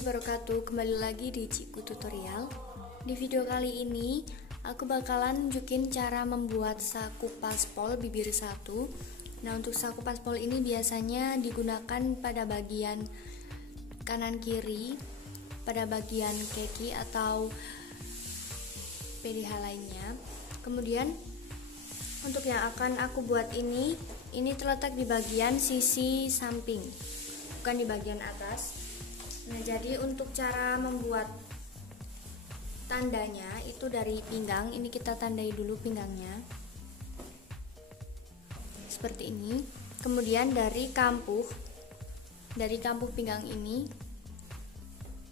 wabarakatuh. Kembali lagi di Ciku Tutorial. Di video kali ini aku bakalan nunjukin cara membuat saku paspol bibir satu. Nah, untuk saku paspol ini biasanya digunakan pada bagian kanan kiri, pada bagian kaki atau PDH lainnya. Kemudian untuk yang akan aku buat ini terletak di bagian sisi samping, bukan di bagian atas. Nah, jadi untuk cara membuat tandanya itu dari pinggang. Ini kita tandai dulu pinggangnya seperti ini. Kemudian dari kampuh pinggang ini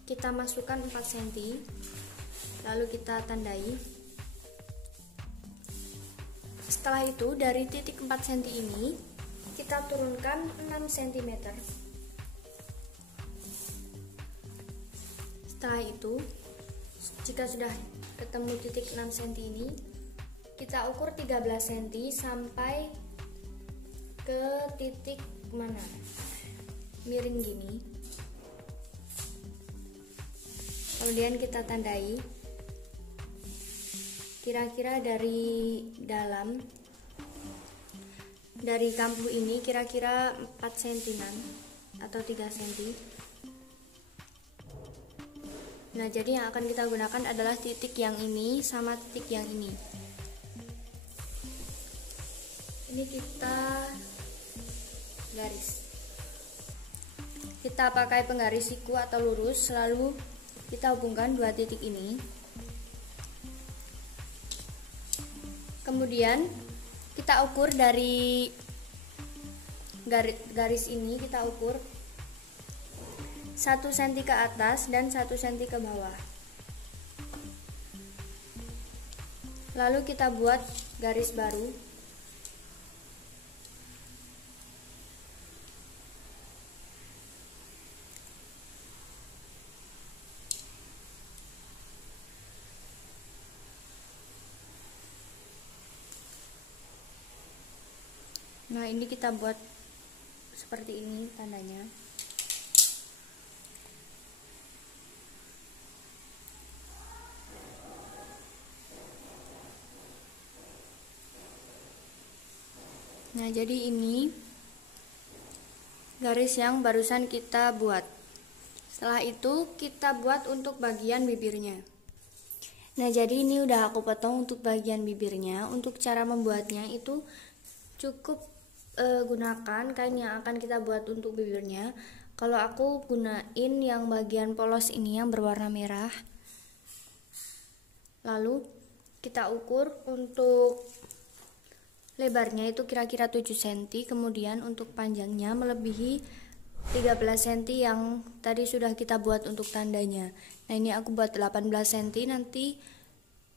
kita masukkan 4 cm, lalu kita tandai. Setelah itu dari titik 4 cm ini kita turunkan 6 cm. Setelah itu, jika sudah ketemu titik 6 cm ini, kita ukur 13 cm sampai ke titik mana? Miring gini. Kemudian kita tandai. Kira-kira dari dalam, dari kampuh ini kira-kira 4 cm atau 3 cm. Nah, jadi yang akan kita gunakan adalah titik yang ini sama titik yang ini. Ini kita garis. Kita pakai penggaris siku atau lurus, lalu kita hubungkan dua titik ini. Kemudian kita ukur dari garis ini, kita ukur 1 cm ke atas dan 1 cm ke bawah. Lalu kita buat garis baru. Nah, ini kita buat seperti ini tandanya. Nah, jadi ini garis yang barusan kita buat. Setelah itu kita buat untuk bagian bibirnya. Nah, jadi ini udah aku potong untuk bagian bibirnya. Untuk cara membuatnya itu cukup gunakan kain yang akan kita buat untuk bibirnya. Kalau aku gunain yang bagian polos ini yang berwarna merah. Lalu kita ukur untuk lebarnya itu kira-kira 7 cm, kemudian untuk panjangnya melebihi 13 cm yang tadi sudah kita buat untuk tandanya. Nah, ini aku buat 18 cm, nanti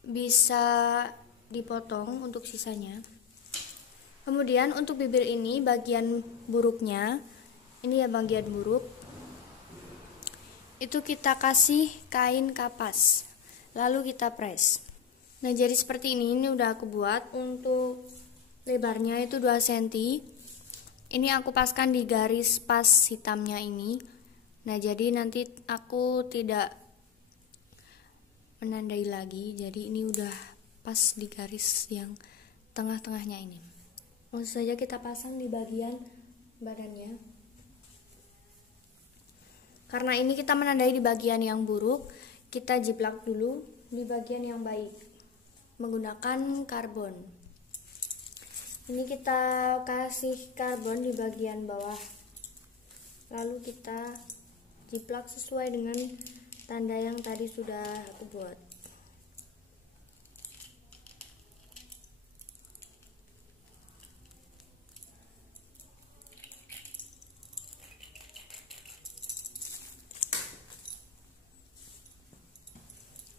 bisa dipotong untuk sisanya. Kemudian untuk bibir ini bagian buruknya, ini ya bagian buruk, itu kita kasih kain kapas, lalu kita press. Nah, jadi seperti ini udah aku buat. Untuk lebarnya itu 2 cm. Ini aku paskan di garis pas hitamnya ini. Nah, jadi nanti aku tidak menandai lagi. Jadi ini udah pas di garis yang tengah-tengahnya ini. Langsung saja kita pasang di bagian badannya. Karena ini kita menandai di bagian yang buruk, kita jiplak dulu di bagian yang baik menggunakan karbon. Ini kita kasih karbon di bagian bawah, lalu kita jiplak sesuai dengan tanda yang tadi sudah aku buat.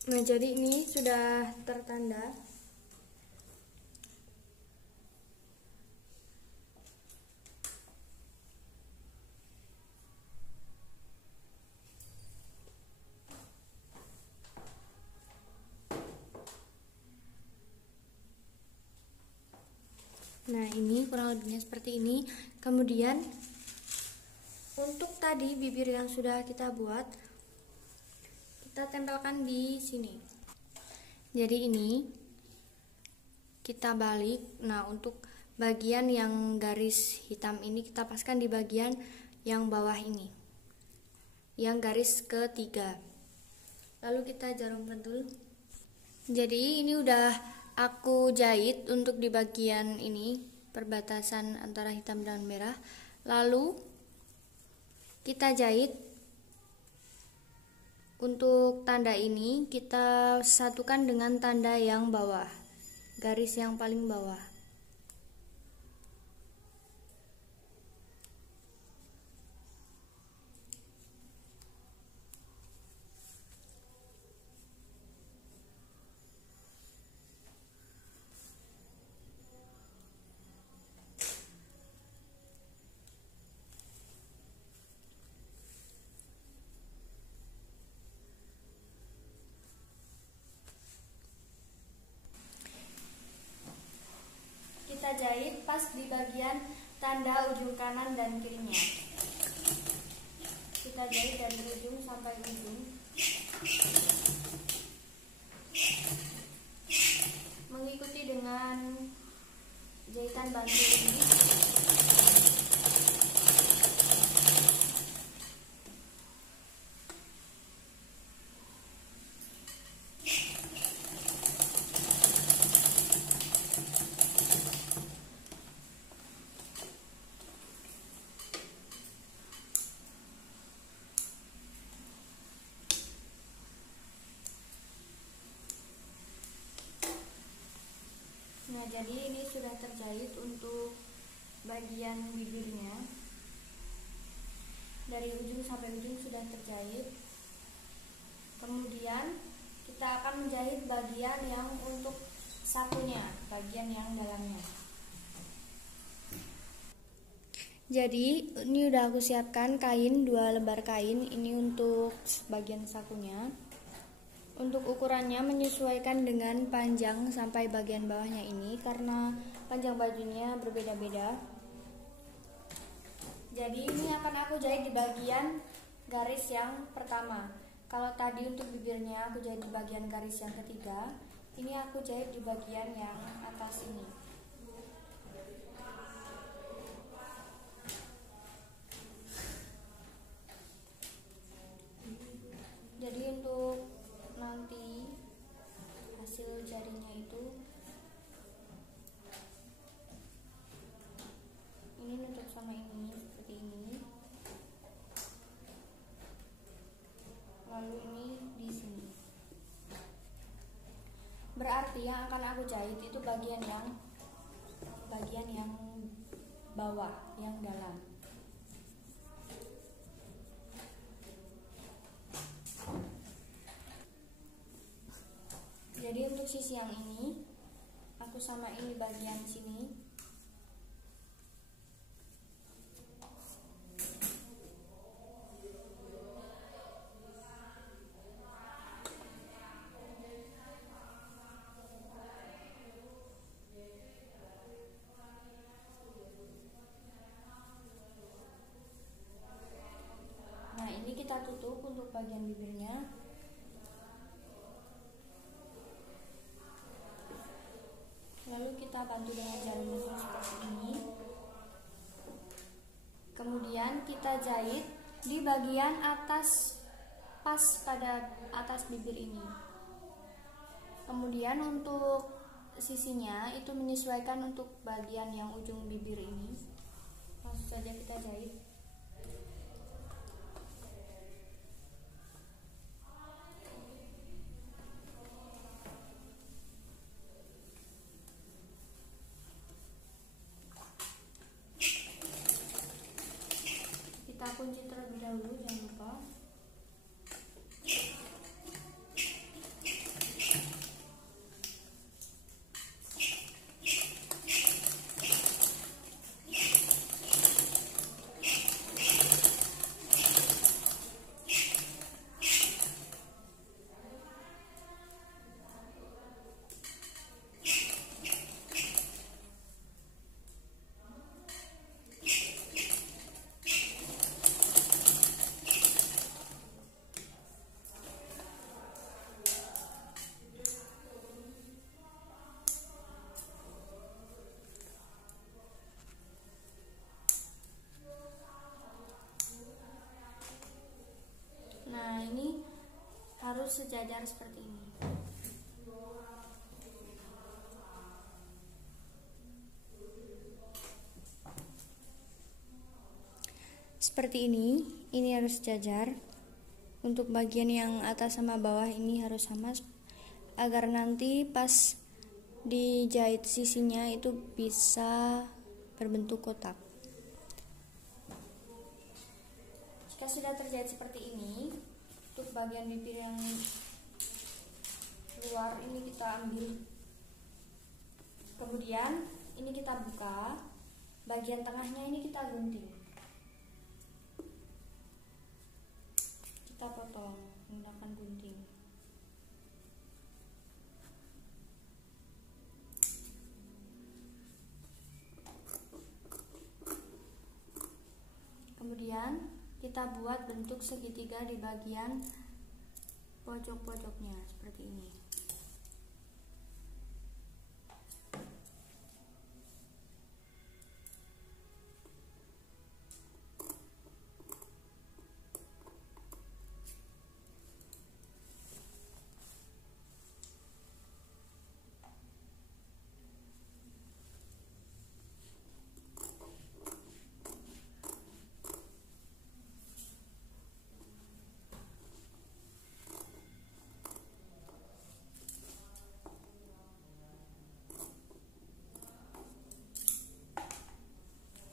Nah, jadi ini sudah tertanda. Nah, ini kurang lebihnya seperti ini. Kemudian untuk tadi bibir yang sudah kita buat, kita tempelkan di sini. Jadi ini kita balik. Nah, untuk bagian yang garis hitam ini kita paskan di bagian yang bawah ini, yang garis ketiga. Lalu kita jarum pentul. Jadi ini udah aku jahit untuk di bagian ini, perbatasan antara hitam dan merah. Lalu kita jahit. Untuk tanda ini kita satukan dengan tanda yang bawah, garis yang paling bawah. Kita jahit pas di bagian tanda ujung kanan dan kirinya. Kita jahit dari ujung sampai ujung, mengikuti dengan jahitan bantu ini. Nah, jadi ini sudah terjahit untuk bagian bibirnya. Dari ujung sampai ujung sudah terjahit. Kemudian kita akan menjahit bagian yang untuk sakunya, bagian yang dalamnya. Jadi ini udah aku siapkan kain, 2 lembar kain. Ini untuk bagian sakunya. Untuk ukurannya menyesuaikan dengan panjang sampai bagian bawahnya ini, karena panjang bajunya berbeda-beda. Jadi ini akan aku jahit di bagian garis yang pertama. Kalau tadi untuk bibirnya aku jahit di bagian garis yang ketiga, ini aku jahit di bagian yang atas ini. Jadi untuk nanti hasil jarinya itu ini nutup sama ini seperti ini, lalu ini di sini. Berarti yang akan aku jahit itu bagian yang bawah, yang dalam. Jadi untuk sisi yang ini aku samain di bagian sini. Nah, ini kita tutup untuk bagian bibirnya. Lalu kita bantu dengan jarum mesin seperti ini. Kemudian kita jahit di bagian atas, pas pada atas bibir ini. Kemudian untuk sisinya itu menyesuaikan untuk bagian yang ujung bibir ini. Langsung saja kita jahit. Kita kunci terlebih dahulu, jangan lupa. harus sejajar seperti ini. Seperti ini harus sejajar. Untuk bagian yang atas sama bawah ini harus sama agar nanti pas dijahit sisinya itu bisa berbentuk kotak. Jika sudah terjahit seperti ini, untuk bagian bibir yang luar ini kita ambil, kemudian ini kita buka, bagian tengahnya ini kita gunting, kita potong menggunakan gunting. Kemudian kita buat bentuk segitiga di bagian pojok-pojoknya seperti ini.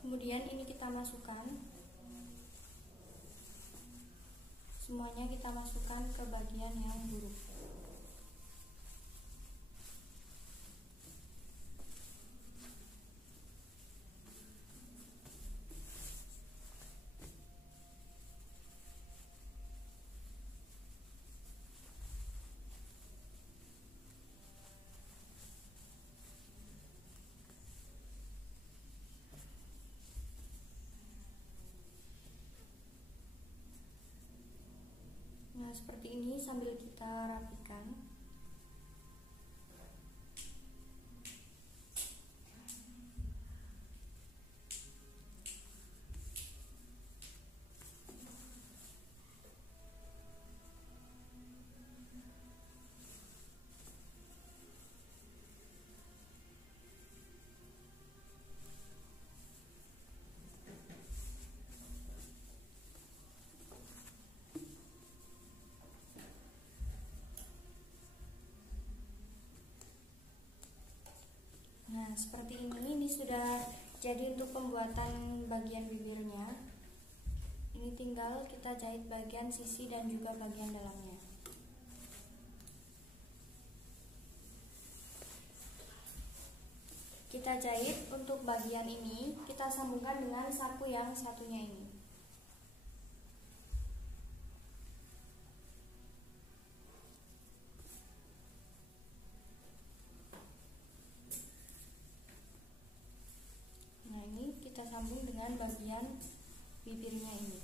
Kemudian ini kita masukkan, semuanya kita masukkan ke bagian yang buruk. Nah, seperti ini sambil kita rapikan. Nah, seperti ini sudah jadi untuk pembuatan bagian bibirnya. Ini tinggal kita jahit bagian sisi dan juga bagian dalamnya. Kita jahit untuk bagian ini, kita sambungkan dengan saku yang satunya ini. Kita sambung dengan bagian bibirnya ini.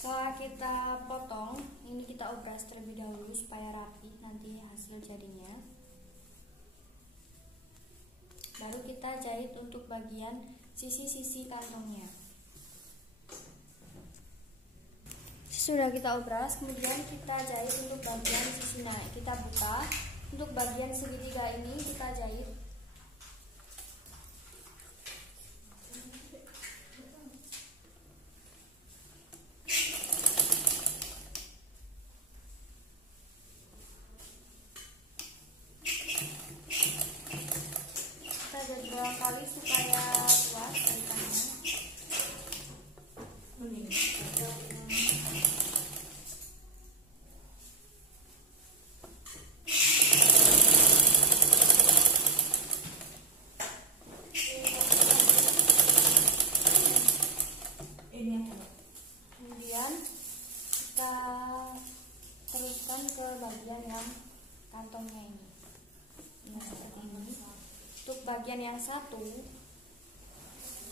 Setelah kita potong, ini kita obras terlebih dahulu supaya rapi nanti hasil jadinya. Baru kita jahit untuk bagian sisi-sisi kantongnya. Sudah kita obras, kemudian kita jahit untuk bagian sisi naik. Kita buka, untuk bagian segitiga ini kita jahit. Dua kali supaya kuat tarikannya. bagian yang satu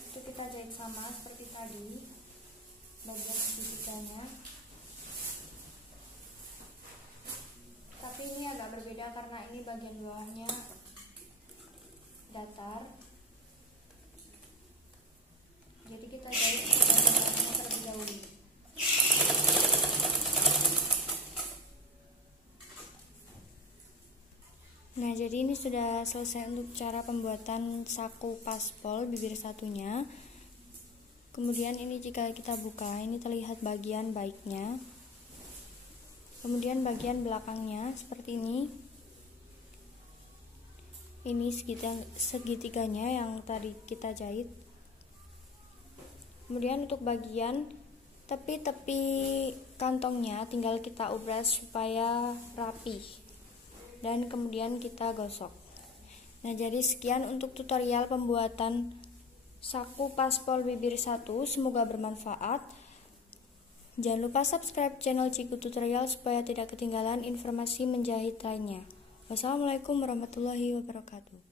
itu kita jahit sama seperti tadi, bagian segitiganya. Tapi ini agak berbeda karena ini bagian bawahnya datar. Jadi kita jahit bagian bawahnya terlebih dahulu. Nah, jadi ini sudah selesai untuk cara pembuatan saku paspol bibir satunya. Kemudian ini jika kita buka, ini terlihat bagian baiknya. Kemudian bagian belakangnya seperti ini. Ini segitiganya yang tadi kita jahit. Kemudian untuk bagian tepi-tepi kantongnya tinggal kita ubras supaya rapi. Dan kemudian kita gosok. Nah, jadi sekian untuk tutorial pembuatan saku paspol bibir satu, semoga bermanfaat. Jangan lupa subscribe channel Ciku Tutorial supaya tidak ketinggalan informasi menjahit lainnya. Wassalamualaikum warahmatullahi wabarakatuh.